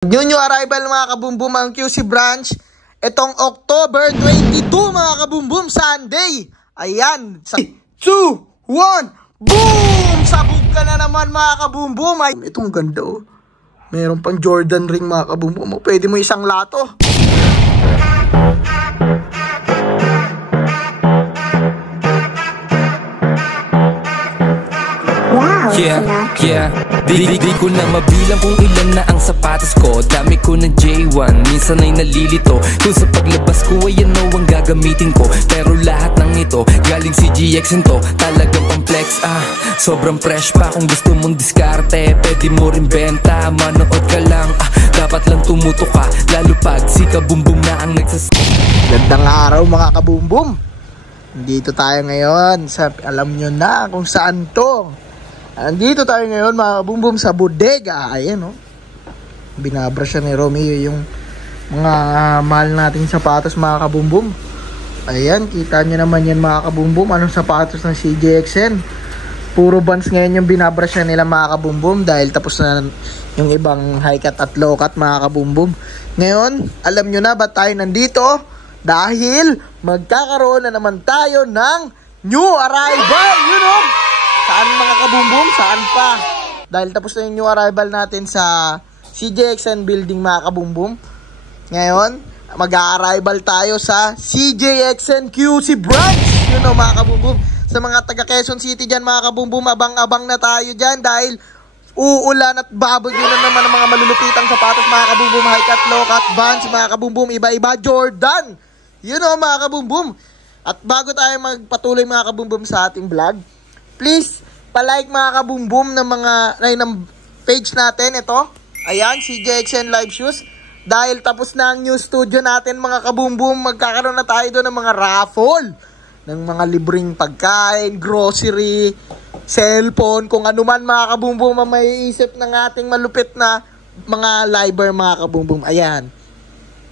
New arrival mga kabumbum ang QC branch. Itong October 22 mga kabumbum, Sunday. Ayan. 2, 1, boom! Sabog ka na naman mga kabumbum. Ay, itong ganda oh. Meron pang Jordan ring mga kabumbum. Pwede mo isang lato. Wow, yeah. Di ko na mabilang kung ilan na ang sapatos ko. Dami ko ng J1, minsan ay nalilito kung sa paglabas ko ay ano ang gagamitin ko. Pero lahat ng ito, galing si GX to. Talagang pang-flex, sobrang fresh pa. Kung gusto mong diskarte, pwede mo rin benta. Manood ka lang, dapat lang tumuto ka. Lalo pag si Kabumbum na ang Gandang araw mga kabumbum. Dito tayo ngayon sa, alam nyo na kung saan to. Andito tayo ngayon mga kabumbum sa bodega. Ayan oh. Binabrush siya ni Romeo yung mga mahal nating sapatos mga kabumbum. Ayan, kita nyo naman yan mga kabumbum. Anong sapatos ng CJXN. Puro Vans ngayon yung binabrush siya nila mga kabumbum. Dahil tapos na yung ibang high cut at low cut mga kabumbum. Ngayon, alam nyo na ba tayo nandito? Dahil magkakaroon na naman tayo ng new arrival. You know? Saan mga kabumbum? Saan pa? Dahil tapos na yung new arrival natin sa CJXN building mga kabumbum. Ngayon, mag-a-arrival tayo sa CJXN QC branch. You know mga kabumbum. Sa mga taga Quezon City dyan mga kabumbum, abang-abang na tayo dyan dahil uulan at babagyo na naman ang mga malulupitang sapatos mga kabumbum. High cut, low cut, Vans mga kabumbum, iba-iba, Jordan. You know mga kabumbum. At bago tayo magpatuloy mga kabumbum sa ating vlog, please, palike mga kabumbum ng page natin. Ito, ayan, CJXN Live Shoes. Dahil tapos na ang new studio natin mga kabumbum, magkakaroon na tayo doon ng mga raffle. Ng mga libreng pagkain, grocery, cellphone, kung ano man mga kabumbum ang may isip ng ating malupit na mga liber mga kabumbum. Ayan.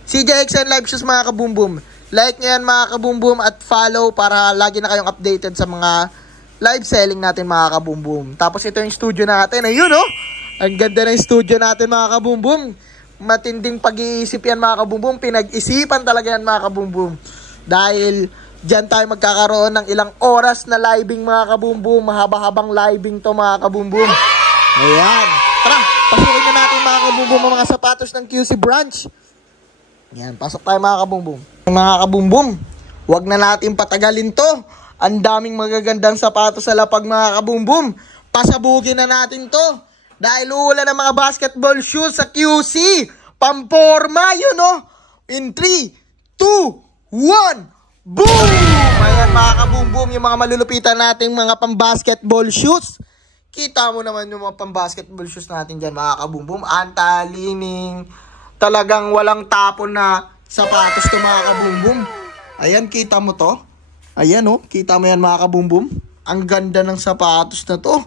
CJXN Live Shoes mga kabumbum. Like nyo yan mga kabumbum at follow para lagi na kayong updated sa mga live selling natin mga kabumbum. Tapos ito yung studio natin. Ayun oh. Ang ganda ng studio natin mga kabumbum. Matinding pag-iisip yan mga kabumbum. Pinag-isipan talaga yan mga kabumbum. Dahil dyan tayo magkakaroon ng ilang oras na living mga kabumbum. Mahaba-habang living to mga kabumbum. Ayan. Tara, pasukin na natin mga kabumbum ang mga sapatos ng QC branch. Ayan, pasok tayo mga kabumbum. Mga kabumbum, wag na natin patagalin to. Ang daming magagandang sapatos sa lapag mga kabumbum. Pasabugin na natin to. Dahil uulan ng mga basketball shoes sa QC. Pamporma, yun no? In 3, 2, 1, boom! Ayan mga kabumbum, yung mga malulupitan nating mga pambasketball shoes. Kita mo naman yung mga pambasketball shoes natin dyan mga kabumbum. Antalining, talagang walang tapon na sapatos to mga kabumbum. Ayan, kita mo to. Ayan oh, kita mo yan mga kabumbum. Ang ganda ng sapatos na to.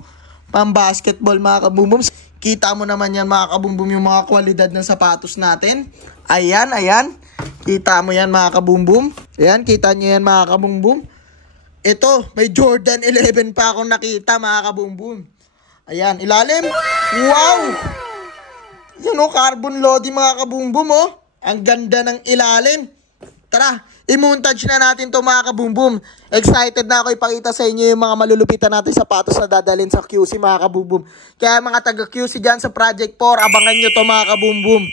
Pang-basketball mga kabumbum. Kita mo naman yan mga kabumbum yung mga kwalidad ng sapatos natin. Ayan, ayan. Kita mo yan mga kabumbum. Ayan, kita nyo yan mga kabumbum. Ito, may Jordan 11 pa akong nakita mga kabumbum. Ayan, ilalim. Wow! Yan oh, carbon loading mga kabumbum oh. Ang ganda ng ilalim. Tara, i-montage na natin to mga kabumbum. Excited na ako ipakita sa inyo yung mga malulupitan natin sapatos na dadalhin sa QC mga kabumbum. Kaya mga taga QC dyan sa Project 4, abangan nyo to mga kabumbum.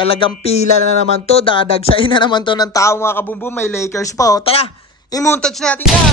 Talagang pila na naman to. Dadagsain na naman to ng tao mga kabumbum. May Lakers pa oh. Tara, i-montage natin yan.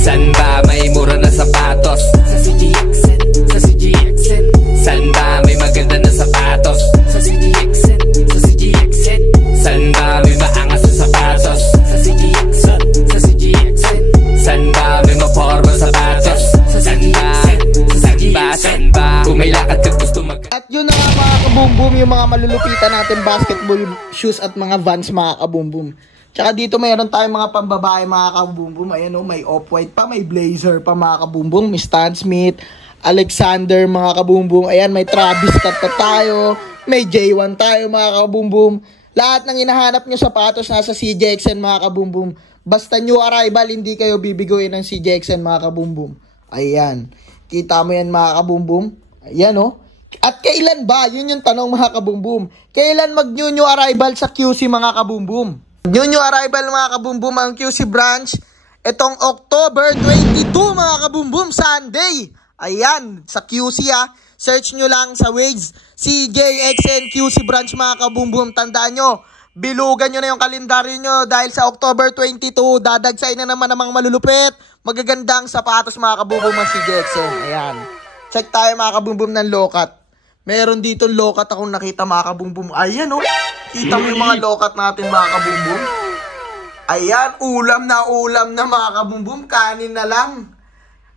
San ba may mura na sapatos? Sa CJXN, sa CJXN. San ba may maganda na sapatos? Sa CJXN, sa CJXN. San ba may maangas na sapatos? Sa CJXN, sa CJXN. San ba may maporma sapatos? Sa CJXN, sa CJXN. San ba kung may lakad ka gusto mag... At yun na nga mga kabumbum, yung mga malulupitan natin basketball shoes at mga Vans mga kabumbum. Tsaka dito mayroon tayong mga pambabae mga kabumbum. Ayan o, may off-white pa, may blazer pa mga kabumbum. May Stan Smith, Alexander mga kabumbum. Ayan, may Travis Scott pa tayo. May J1 tayo mga kabumbum. Lahat ng hinahanap nyo sapatos nasa CJXN mga kabumbum. Basta new arrival, hindi kayo bibiguin ng CJXN mga kabumbum. Ayan. Kita mo yan mga kabumbum. Ayan o. At kailan ba? Yun yung tanong mga kabumbum. Kailan mag-new arrival sa QC mga kabumbum? New arrival mga kabumbum ang QC branch itong October 22 mga kabumbum, Sunday. Ayan, sa QC search nyo lang sa Waze, CJXN QC branch mga kabumbum. Tandaan nyo, bilugan nyo na yung kalendaryo nyo dahil sa October 22, dadagsay na naman ng mga malulupit, magagandang sapatos mga kabumbum ng CJXN. Ayan. Check tayo mga kabumbum ng lokat. Meron dito lokat akong nakita mga kabumbum. Ayan kita mo yung mga lokat natin mga kabumbum. Ayan, ulam na mga kabumbum. Kanin na lang.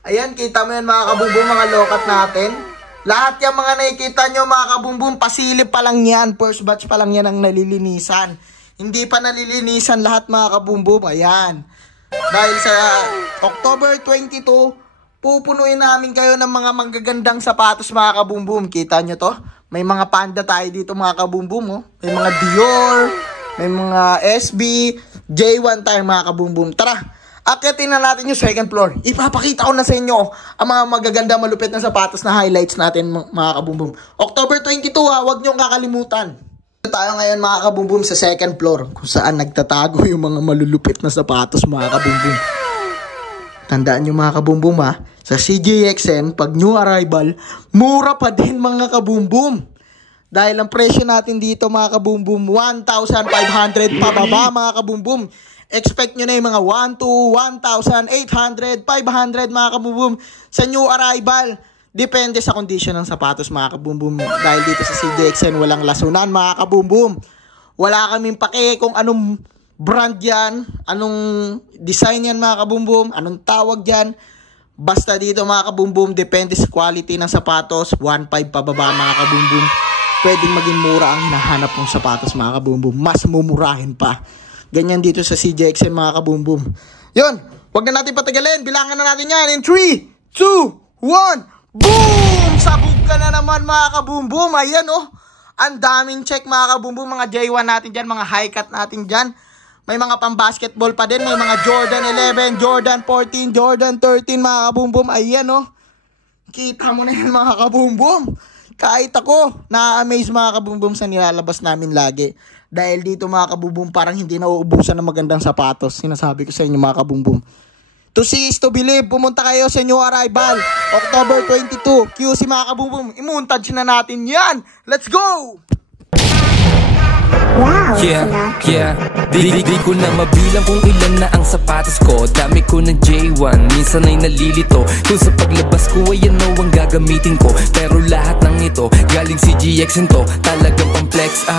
Ayan, kita mo yan mga kabumbum, mga lokat natin. Lahat yung mga nakikita nyo mga kabumbum, pasilip pa lang yan. First batch pa lang yan ang nalilinisan. Hindi pa nalilinisan lahat mga kabumbum. Ayan. Dahil sa October 22, pupunuin namin kayo ng mga manggagandang sapatos mga kabumbum. Kita nyo to? May mga panda tayo dito mga kabumbum. May mga Dior, may mga SB, J1 tayo mga kabumbum. Tara, akitin na natin yung second floor. Ipapakita ko na sa inyo ang mga magaganda malupit na sapatos na highlights natin mga kabumbum. October 22 huwag nyo kakalimutan. Tayo ngayon mga kabumbum sa second floor kung saan nagtatago yung mga malulupit na sapatos mga kabumbum. Tandaan nyo mga kabumbum sa CJXN, pag new arrival, mura pa din mga kabumbum. Dahil ang presyo natin dito mga kabumbum, 1,500 pababa mga kabumbum. Expect nyo na yung mga 1,800, 500 mga kabumbum sa new arrival. Depende sa condition ng sapatos mga kabumbum. Dahil dito sa CJXN, walang lasunan mga kabumbum. Wala kaming pake kung anong brand yan, anong design yan mga kabumbum, anong tawag yan. Basta dito mga kabumbum, depende sa quality ng sapatos, 1,500 pababa mga kabumbum. Pwedeng maging mura ang hinahanap ng sapatos mga kabumbum. Mas mumurahin pa. Ganyan dito sa CJXN mga kabumbum. Yun, wag na natin patagalin. Bilangan na natin yan in 3, 2, 1. Boom! Sabog ka na naman mga kabumbum. Ayan ang daming check mga kabumbum. Mga J1 natin dyan, mga high cut natin dyan. May mga pang-basketball pa din. May mga Jordan 11, Jordan 14, Jordan 13 mga kabumbum. Ayan kita mo na yan mga kabumbum. Kahit ako, na-amaze mga kabumbum sa nilalabas namin lagi. Dahil dito mga kabumbum, parang hindi nauubusan ng magandang sapatos. Sinasabi ko sa inyo mga kabumbum. To see is to believe. Pumunta kayo sa new arrival. October 22. QC mga kabumbum. Imuntage na natin yan. Let's go! Wow, Yeah, di ko na mabilang kung ilan na ang sapatos ko. Dami ko ng J1, minsan ay nalilito kung sa paglabas ko ay ano ang gagamitin ko. Pero lahat ng ito, galing si GXN to. Talagang pang-flex,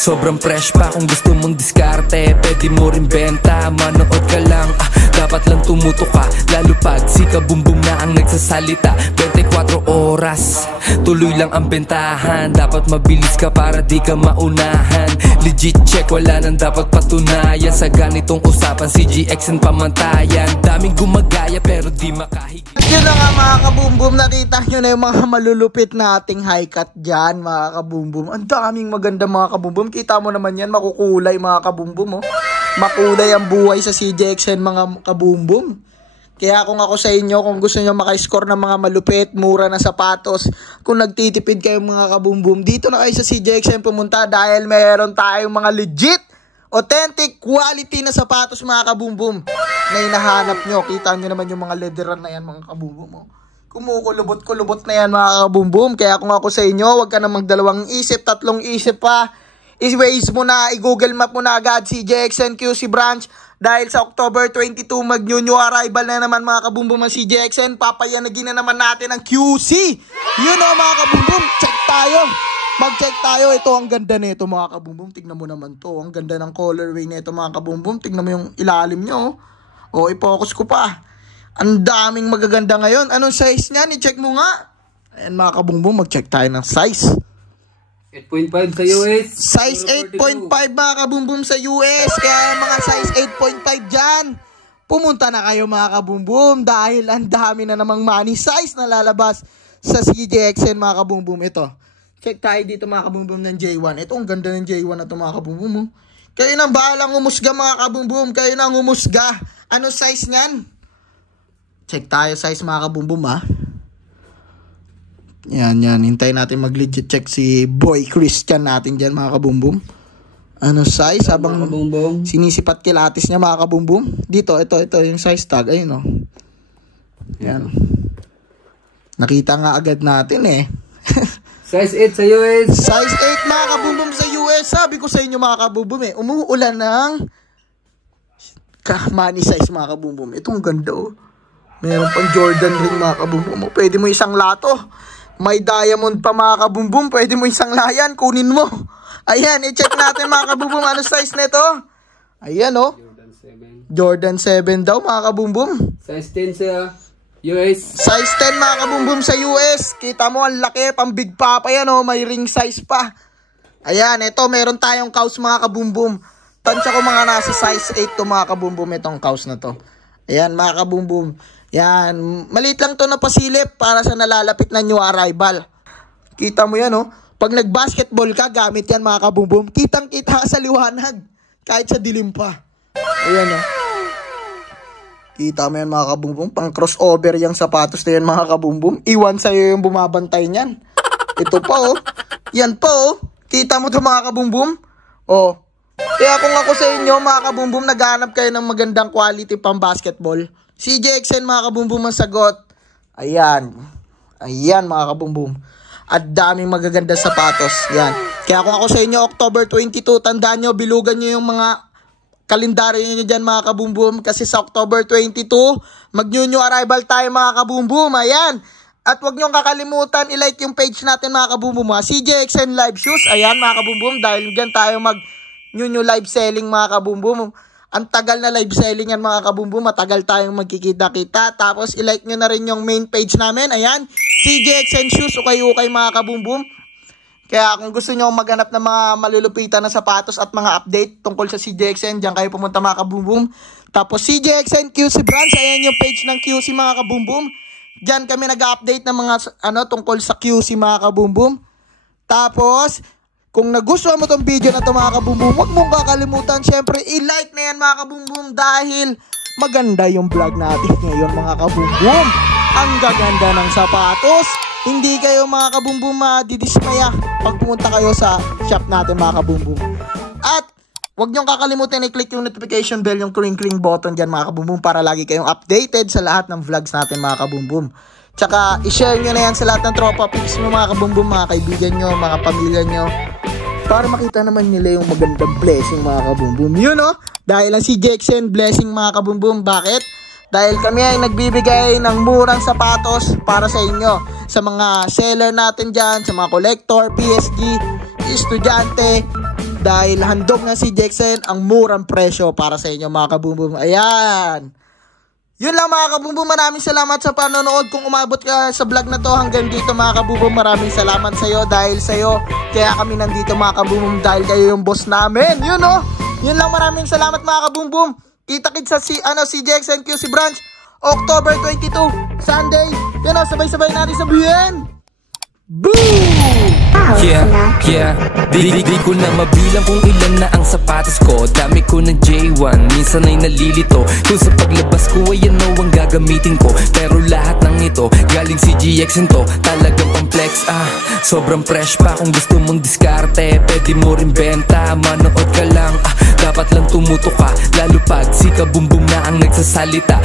sobrang fresh pa. Kung gusto mong diskarte, pwede mo rin benta. Manood ka lang, dapat lang tumuto ka. Lalo pag si kabumbum na ang nagsasalita. 24 oras, tuloy lang ang bentahan. Dapat mabilis ka para di ka maunahan. Legit check, wala nang dapat patunayan. Sa ganitong usapan, CJXN pamantayan. Daming gumagaya pero di makahig. Yun na nga mga kabumbum, nakita nyo na yung mga malulupit nating high cut dyan mga kabumbum. Ang daming maganda mga kabumbum. Kita mo naman yan, makukulay mga kabumbum Makulay ang buhay sa CJXN mga kabumbum. Kaya kung ako sa inyo, kung gusto nyo maka-score ng mga malupit, mura na sapatos, kung nagtitipid kayo mga kabumbum, dito na kayo sa CJXN pumunta dahil mayroon tayong mga legit, authentic, quality na sapatos mga kabumbum na hinahanap nyo. Kita nyo naman yung mga leatheran na yan mga kabumbum. Kumukulubot-kulubot na yan mga kabumbum. Kaya kung ako sa inyo, wag ka na magdalawang isip, tatlong isip pa. I-Waze mo na, i-Google Map mo na agad si CJXN QC branch. Dahil sa October 22, mag-new arrival na naman mga kabumbum ang CJXN. Papayanagin na naman natin ang QC. Yun mga kabumbum, check tayo. Mag-check tayo. Ito ang ganda nito mga kabumbum. Tignan mo naman to. Ang ganda ng colorway nito mga kabumbum. Tignan mo yung ilalim nyo. I-focus ko pa. Ang daming magaganda ngayon. Anong size niyan? I-check mo nga. Ayan mga kabumbum, mag-check tayo ng size. 8.5 sa US. Size 8.5 mga kabumbum sa US. Kaya mga size 8.5 dyan, pumunta na kayo mga kabumbum. Dahil ang dami na namang money size na lalabas sa CJXN mga kabumbum. Ito, check tayo dito mga kabumbum ng J1. Ito ang ganda ng J1 na ito mga kabumbum. Kayo nang bahalang umusga mga kabumbum. Kayo nang umusga. Ano size nyan? Check tayo size mga kabumbum Yan. Hintayin natin mag-legit check si Boy Christian natin dyan, mga kabumbum. Ano size? Habang sinisipat kilatis niya, mga kabumbum. Dito, ito yung size tag. Ayun, oh. Yan. Nakita nga agad natin, eh. Size 8 sa US. Size 8, mga kabumbum sa US. Sabi ko sa inyo, mga kabumbum, eh. Umuulan ng money size, mga kabumbum. Itong ganda, oh. Meron pang Jordan ring, mga kabumbum. Pwede mo isang lato. May diamond pa, mga kabumbum. Pwede mo isang layan. Kunin mo. Ayan, i-check natin, mga kabumbum. Ano size nito? Ayan, oh. Jordan 7 daw, mga kabumbum. Size 10 sa US. Size 10, mga kabumbum sa US. Kita mo, ang laki. Pang big papa yan, oh. May ring size pa. Ayan, ito. Meron tayong cows, mga kabumbum. Tansya ko mga nasa size 8 to, mga kabumbum. Itong cows na to. Ayan, mga kabumbum. Yan, maliit lang to na pasilip para sa nalalapit na new arrival. Kita mo yan, oh. Pag nag-basketball ka, gamit yan, mga kabumbum. Kitang-kita sa liwanag. Kahit sa dilim pa. Ayan, oh. Kita mo yan, mga kabumbum. Pang crossover yung sapatos na yan, mga kabumbum. Iwan sa'yo yung bumabantay niyan. Ito pa, oh. Yan pa, oh. Kita mo to, mga kabumbum. Oh. Kaya kung ako sa inyo, mga kabumbum, naghahanap kayo ng magandang quality pang basketball, CJXN, mga kabumbum, ang sagot. Ayan. Ayan, mga kabumbum. At daming magaganda sapatos. Yan. Kaya kung ako sa inyo, October 22, tandaan nyo, bilugan nyo yung mga kalendaryo nyo dyan, mga kabumbum. Kasi sa October 22, mag-new arrival tayo, mga kabumbum. Ayan. At huwag nyo kakalimutan, i-like yung page natin, mga kabumbum. CJXN Live Shoes. Ayan, mga kabumbum. Dahil dyan tayo mag-new live selling, mga kabumbum. Ang tagal na live selling yan, mga kabumbum. Matagal tayong magkikita-kita. Tapos, i-like nyo na rin yung main page namin. Ayan. CJXN Shoes. Ukay-ukay, mga kabumbum. Kaya kung gusto nyo maghanap ng mga malulupitan na sapatos at mga update tungkol sa CJXN, diyan kayo pumunta, mga kabumbum. Tapos, CJXN QC Brands. Ayan yung page ng QC, mga kabumbum. Diyan kami nag-update ng mga tungkol sa QC, mga kabumbum. Tapos, kung nagustuhan mo tong video na to, mga kabumbum, huwag mong kakalimutan, syempre, i-like na yan, mga kabumbum, dahil maganda yung vlog natin ngayon, mga kabumbum. Ang gaganda ng sapatos. Hindi kayo, mga kabumbum, madidismaya pag pumunta kayo sa shop natin, mga kabumbum. At huwag niyong kakalimutan i-click yung notification bell, yung kring-kring button dyan, mga kabumbum, para lagi kayong updated sa lahat ng vlogs natin, mga kabumbum. Tsaka, i-share nyo na yan sa lahat ng tropa pics mo, mga kabumbum, mga kaibigan nyo, mga pamilya nyo, para makita naman nila yung magandang blessing, mga kabumbum. Yun, no? Dahil ang CJXN blessing, mga kabumbum. Bakit? Dahil kami ay nagbibigay ng murang sapatos para sa inyo. Sa mga seller natin dyan, sa mga collector, PSG, estudyante. Dahil handog na CJXN ang murang presyo para sa inyo, mga kabumbum. Ayan. Yun lang, mga kabumbum, maraming salamat sa panonood. Kung umabot ka sa vlog na to hanggang dito, mga kabumbum, maraming salamat sa'yo. Dahil sa'yo, kaya kami nandito, mga kabumbum, dahil kayo yung boss namin. Yun, no? Yun lang, maraming salamat, mga kabumbum. Kita-kits sa CJXN QC Branch, October 22, Sunday. Yun, no? Sabay-sabay natin sabihin. Boom! Yeah. Di ko na mabilang kung ilan na ang sapatos ko. Dami ko ng J1, minsan ay nalilito. Kung sa paglabas ko ay ano ang gagamitin ko. Pero lahat ng ito, galing CJXN to. Talagang pang-flex, sobrang fresh pa. Kung gusto mong diskarte, pwede mo rin benta. Manood ka lang, dapat lang tumuto ka. Lalo pag si kabumbum na ang nagsasalita.